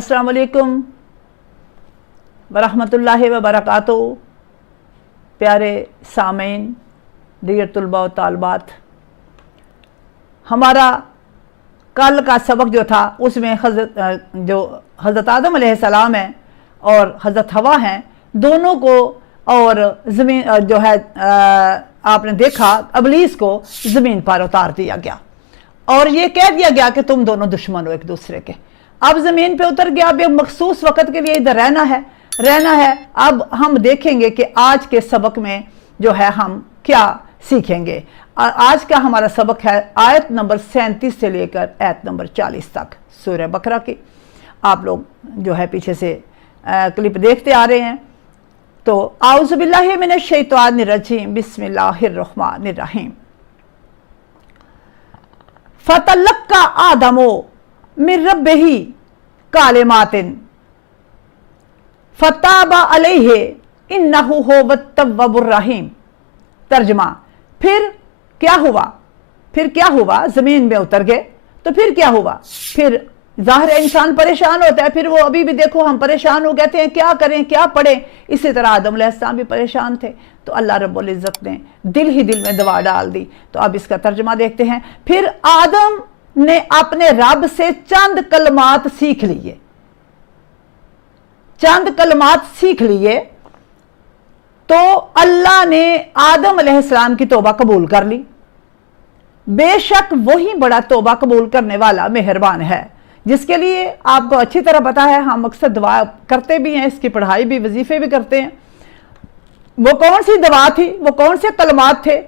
अस्सलाम वालेकुम वरहमतुल्लाहि व बरकातुहू। प्यारे सामीन, दीगर तुलबा व तालबात, हमारा कल का सबक जो था उसमें हज़रत आदम अलैहिस्सलाम है और हज़रत हवा हैं, दोनों को और ज़मीन जो है आपने देखा इब्लीस को ज़मीन पर उतार दिया गया और ये कह दिया गया कि तुम दोनों दुश्मन हो एक दूसरे के। अब ज़मीन पे उतर गया, अब एक मखसूस वक़्त के लिए इधर रहना है। अब हम देखेंगे कि आज के सबक में जो है हम क्या सीखेंगे। आज का हमारा सबक है आयत नंबर 37 से लेकर आयत नंबर 40 तक सूरह बकरा की। आप लोग जो है पीछे से क्लिप देखते आ रहे हैं। तो आऊज़ु बिल्लाहि मिनश शैतानिर रजीम, बिस्मिल्लाहिर रहमानिर रहीम। फतलक्का आदमो मिन रब्बिही कालिमातिन फताबा अलैहि इन्नहु हुवत तव्वाबुर रहीम। तर्जमा, फिर क्या हुआ? ज़मीन में उतर गए तो फिर क्या हुआ? फिर ज़ाहिर है इंसान परेशान होता है, फिर वो अभी भी देखो हम परेशान हो, कहते हैं क्या करें क्या पढ़ें। इसी तरह आदम अलैहिस्सलाम भी परेशान थे तो अल्लाह रब्बुल इज़्ज़त ने दिल में दवा डाल दी। तो अब इसका तर्जमा देखते हैं। फिर आदम ने अपने रब से चंद कलमात सीख लिए तो अल्लाह ने आदम अलैहिस्सलाम की तौबा कबूल कर ली। बेशक वही बड़ा तौबा कबूल करने वाला मेहरबान है, जिसके लिए आपको अच्छी तरह पता है, हम अक्सर दुआ करते भी हैं, इसकी पढ़ाई भी वजीफे भी करते हैं। वो कौन सी दुआ थी, वो कौन से कलमात थे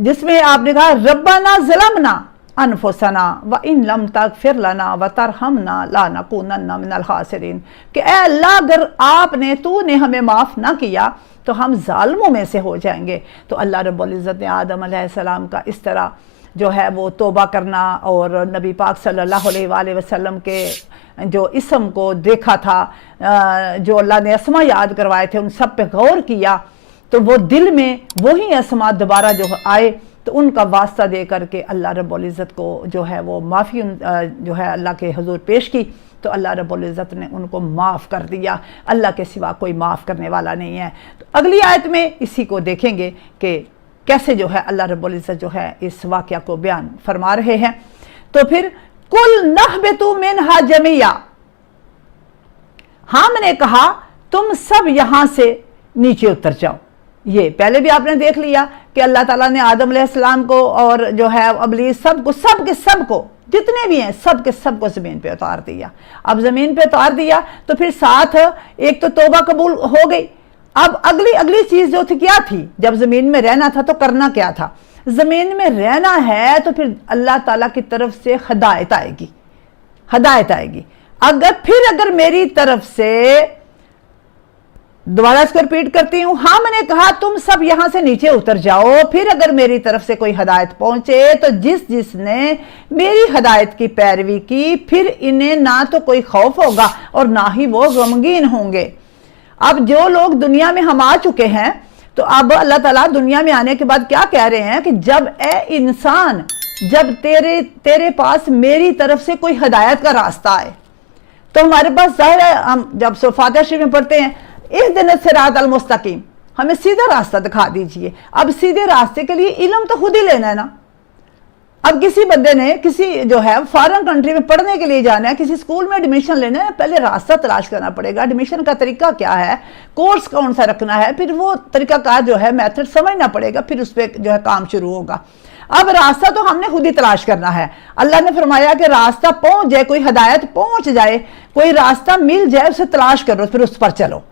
जिसमें आपने कहा रब्बना ज़लमना अनफुसना व इन लम तगफिर लना व तरहमना लनकुनन्ना मिनल खासिरीन, कि ऐ अल्लाह अगर तूने हमें माफ़ ना किया तो हम जालिमों में से हो जाएंगे। तो अल्लाह रब्बुल इज़्ज़त ने आदम अलैहिस्सलाम का इस तरह जो है वो तौबा करना और नबी पाक सल्लल्लाहु अलैहि वसल्लम के जो इसम को देखा था, जो अल्लाह ने अस्मा याद करवाए थे, उन सब पे गौर किया तो वो दिल में वही अस्मा दोबारा जो आए तो उनका वास्ता दे करके अल्लाह रब्बुल इज़्ज़त को जो है वो माफ़ी जो है अल्लाह के हुज़ूर पेश की तो अल्लाह रब्बुल इज़्ज़त ने उनको माफ़ कर दिया। अल्लाह के सिवा कोई माफ़ करने वाला नहीं है। तो अगली आयत में इसी को देखेंगे कि कैसे जो है अल्लाह रब्बुल इज़्ज़त जो है इस वाक़या को बयान फरमा रहे हैं। तो फिर कुल नहबितु मिनहा जमीया, हमने कहा तुम सब यहां से नीचे उतर जाओ। ये पहले भी आपने देख लिया कि अल्लाह ताला ने आदम अलैहिस्सलाम को और जो है इब्लीस सबको जितने भी हैं सबको ज़मीन पे उतार दिया। अब ज़मीन पे उतार दिया तो फिर साथ एक तो तौबा कबूल हो गई। अब अगली चीज़ जो थी क्या थी? जब ज़मीन में रहना था तो करना क्या था? ज़मीन में रहना है तो फिर अल्लाह ताला की तरफ से हदायत आएगी। अगर मेरी तरफ से, दोबारा इसको रिपीट करती हूँ, हमने कहा तुम सब यहां से नीचे उतर जाओ, फिर अगर मेरी तरफ से कोई हदायत पहुंचे तो जिसने मेरी हदायत की पैरवी की फिर इन्हें ना तो कोई खौफ होगा और ना ही वो गमगीन होंगे। अब जो लोग दुनिया में हम आ चुके हैं तो अब अल्लाह ताला दुनिया में आने के बाद क्या कह रहे हैं कि जब ए इंसान, जब तेरे पास मेरी तरफ से कोई हदायत का रास्ता आए तो हमारे पास ज़ाहिर है, हम जब सूरह फातिहा शरीफ में पढ़ते हैं इहदिना सिरातल मुस्तकीम, हमें सीधा रास्ता दिखा दीजिए। अब सीधे रास्ते के लिए इल्म तो खुद ही लेना है ना। अब किसी बंदे ने किसी जो है फॉरेन कंट्री में पढ़ने के लिए जाना है, किसी स्कूल में एडमिशन लेना है, पहले रास्ता तलाश करना पड़ेगा, एडमिशन का तरीका क्या है, कोर्स कौन सा रखना है, फिर वो तरीका का जो है मेथड समझना पड़ेगा, फिर उस पर जो है काम शुरू होगा। अब रास्ता तो हमने खुद ही तलाश करना है। अल्लाह ने फरमाया कि रास्ता पहुंच जाए, कोई हदायत पहुंच जाए, कोई रास्ता मिल जाए, उसे तलाश करो, फिर उस पर चलो।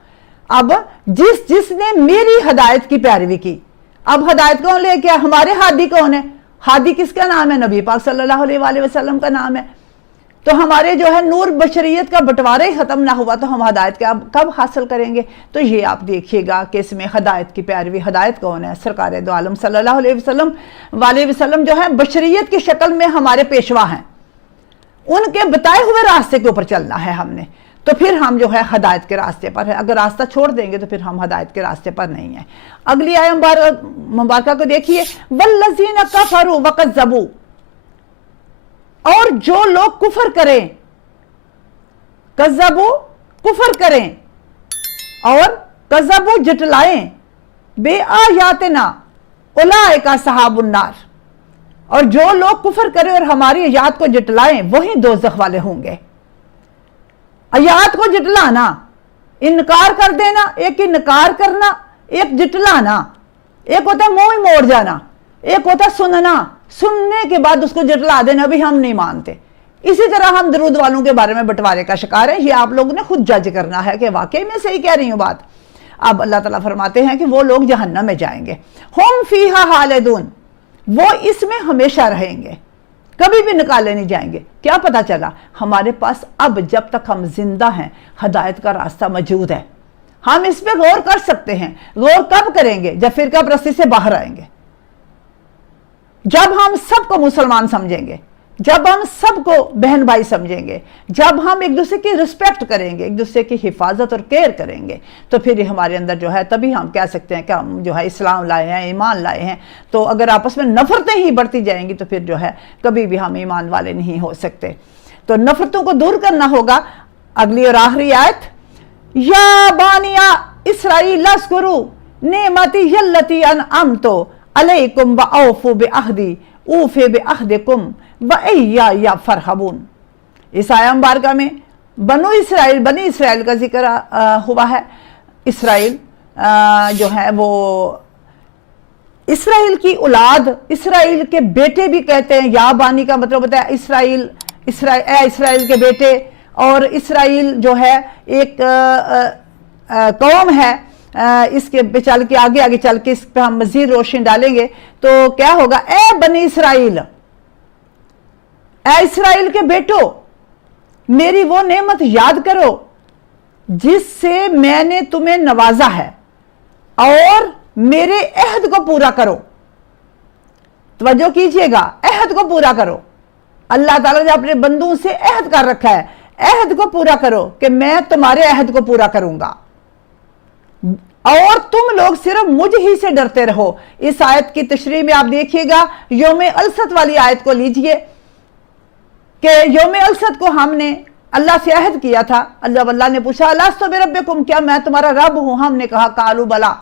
अब जिसने मेरी हदायत की पैरवी की, अब हदायत कौन लेके आया? हमारे हादी कौन है? हादी किसका नाम है? नबी पाक सल्लल्लाहु अलैहि वसल्लम का नाम है। तो हमारे जो है नूर बशरियत का बंटवारा ही खत्म ना हुआ तो हम हदायत क्या कब हासिल करेंगे? तो ये आप देखिएगा कि इसमें हदायत की पैरवी, हदायत कौन है? सरकार दो आलम सल्लल्लाहु अलैहि वसल्लम जो है बशरियत की शक्ल में हमारे पेशवा हैं, उनके बताए हुए रास्ते के ऊपर चलना है हमने। तो फिर हम जो है हदायत के रास्ते पर है। अगर रास्ता छोड़ देंगे तो फिर हम हदायत के रास्ते पर नहीं है। अगली आयत मुबारका को देखिए, वल्लज़ीना कफरू वकज़्ज़बू, और जो लोग कुफर करें, कज़्ज़बू कुफर करें और कज़्ज़बू जुटलाएं बेआयातिना उलाइका सहाबुन नार, और जो लोग कुफर करें और हमारी आयात को जुटलाएं वही दोज़ख वाले होंगे। आयात को जुटलाना, इनकार कर देना, एक इनकार करना, एक जुटलाना, एक होता है मुंह मोड़ जाना, एक होता है सुनना, सुनने के बाद उसको जुटला देना, भी हम नहीं मानते। इसी तरह हम दरूद वालों के बारे में बंटवारे का शिकार है। ये आप लोगों ने खुद जज करना है कि वाकई में सही कह रही हूँ बात। अब अल्लाह ताला फरमाते हैं कि वो लोग जहन्नम में जाएंगे, हुम फीहा खालिदून, वो इसमें हमेशा रहेंगे, कभी भी निकाले नहीं जाएंगे। क्या पता चला, हमारे पास अब जब तक हम जिंदा हैं हिदायत का रास्ता मौजूद है, हम इस पे गौर कर सकते हैं। गौर कब करेंगे? जब फिरका परस्ती से बाहर आएंगे, जब हम सबको मुसलमान समझेंगे, जब हम सबको बहन भाई समझेंगे, जब हम एक दूसरे की रिस्पेक्ट करेंगे, एक दूसरे की हिफाजत और केयर करेंगे, तो फिर हमारे अंदर जो है, तभी हम कह सकते हैं कि हम जो है इस्लाम लाए हैं, ईमान लाए हैं। तो अगर आपस में नफरतें ही बढ़ती जाएंगी तो फिर जो है कभी भी हम ईमान वाले नहीं हो सकते। तो नफरतों को दूर करना होगा। अगली और आखिरी आयत, या बानिया इसराइल लस्कुरु नेमती यल्लती अनअमतु अलैकुम व औफू बिअहदी ऊफे बिअहदिकुम या फरहबून। इस आया मुबारका में बनी इसराइल का जिक्र हुआ है। इसराइल जो है वो इसराइल की औलाद, इसराइल के बेटे भी कहते हैं। या बानी का मतलब होता है इसराइल के बेटे। और इसराइल जो है एक कौम है। इसके पे चल के आगे चल के इस पे हम मजीद रोशनी डालेंगे तो क्या होगा, ए बनी इसराइल, ए इसराइल के बेटो, मेरी वो नेमत याद करो जिससे मैंने तुम्हें नवाजा है, और मेरे अहद को पूरा करो। तवज्जो कीजिएगा, अहद को पूरा करो। अल्लाह ताला ने अपने बंदों से अहद कर रखा है, अहद को पूरा करो कि मैं तुम्हारे अहद को पूरा करूंगा, और तुम लोग सिर्फ मुझ ही से डरते रहो। इस आयत की तशरीह में आप देखिएगा, यौम अलसत वाली आयत को लीजिए कि यौम अलसत को हमने अल्लाह से अहद किया था। अल्लाह ने पूछा, अलस्तु बिरब्बिकुम, क्या मैं तुम्हारा रब हूं? हमने कहा कालू बला,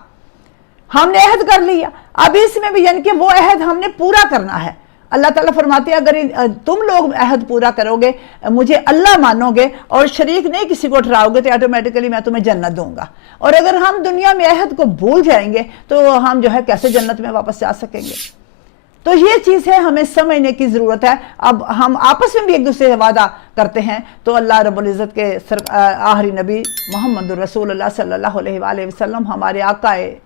हमने अहद कर लिया। अब इसमें भी यानी कि वो अहद हमने पूरा करना है। अल्लाह ताला फरमाते हैं, अगर तुम लोग अहद पूरा करोगे, मुझे अल्लाह मानोगे और शरीक नहीं किसी को ठहराओगे, तो ऑटोमेटिकली मैं तुम्हें जन्नत दूंगा। और अगर हम दुनिया में अहद को भूल जाएंगे तो हम जो है कैसे जन्नत में वापस जा सकेंगे? तो ये चीज़ है, हमें समझने की ज़रूरत है। अब हम आपस में भी एक दूसरे से वादा करते हैं तो अल्लाह रब्बुल इज़्ज़त के आखिरी नबी मोहम्मद रसूलुल्लाह सल्लल्लाहु अलैहि वसल्लम हमारे आकाए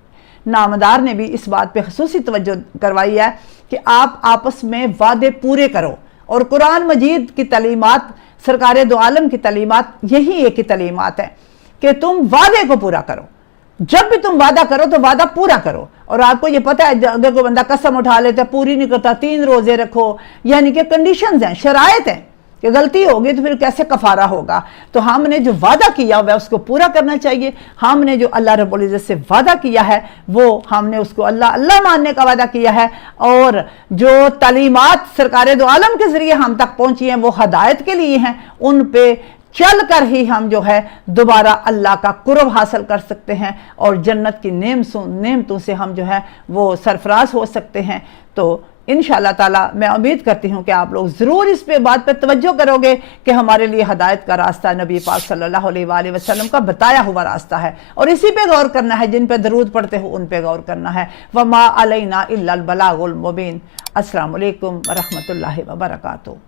नामदार ने भी इस बात पे खसूसी तवज्जो करवाई है कि आप आपस में वादे पूरे करो। और कुरान मजीद की तालीमात, सरकार दो आलम की तालीमात, यही एक ही तालीमात है कि तुम वादे को पूरा करो। जब भी तुम वादा करो तो वादा पूरा करो। और आपको ये पता है, अगर कोई बंदा कसम उठा लेता है, पूरी नहीं करता, 3 रोजे रखो, यानी कि कंडीशंस हैं, शराइत हैं कि गलती होगी तो फिर कैसे कफारा होगा। तो हमने जो वादा किया हुआ है उसको पूरा करना चाहिए। हमने जो अल्लाह रब्बुल इज़्ज़त से वादा किया है वो हमने उसको अल्लाह मानने का वादा किया है। और जो तालीमात सरकार दो आलम के जरिए हम तक पहुंची हैं वो हदायत के लिए हैं, उन पे चल कर ही हम जो है दोबारा अल्लाह का कुर्ब हासिल कर सकते हैं और जन्नत की नेमतों से हम जो है वो सरफराज हो सकते हैं। तो इंशाअल्लाह ताला मैं उम्मीद करती हूँ कि आप लोग ज़रूर इस पे बात पे तवज्जो करोगे कि हमारे लिए हदायत का रास्ता नबी पाक सल्लल्लाहु अलैहि वसल्लम का बताया हुआ रास्ता है, और इसी पे गौर करना है। जिन पे दरूद पढ़ते हो उन पे गौर करना है। वमा अलैना इल्लल बलागुल मुबीन। अस्सलामु अलैकुम व रहमतुल्लाहि व बरकातुहू।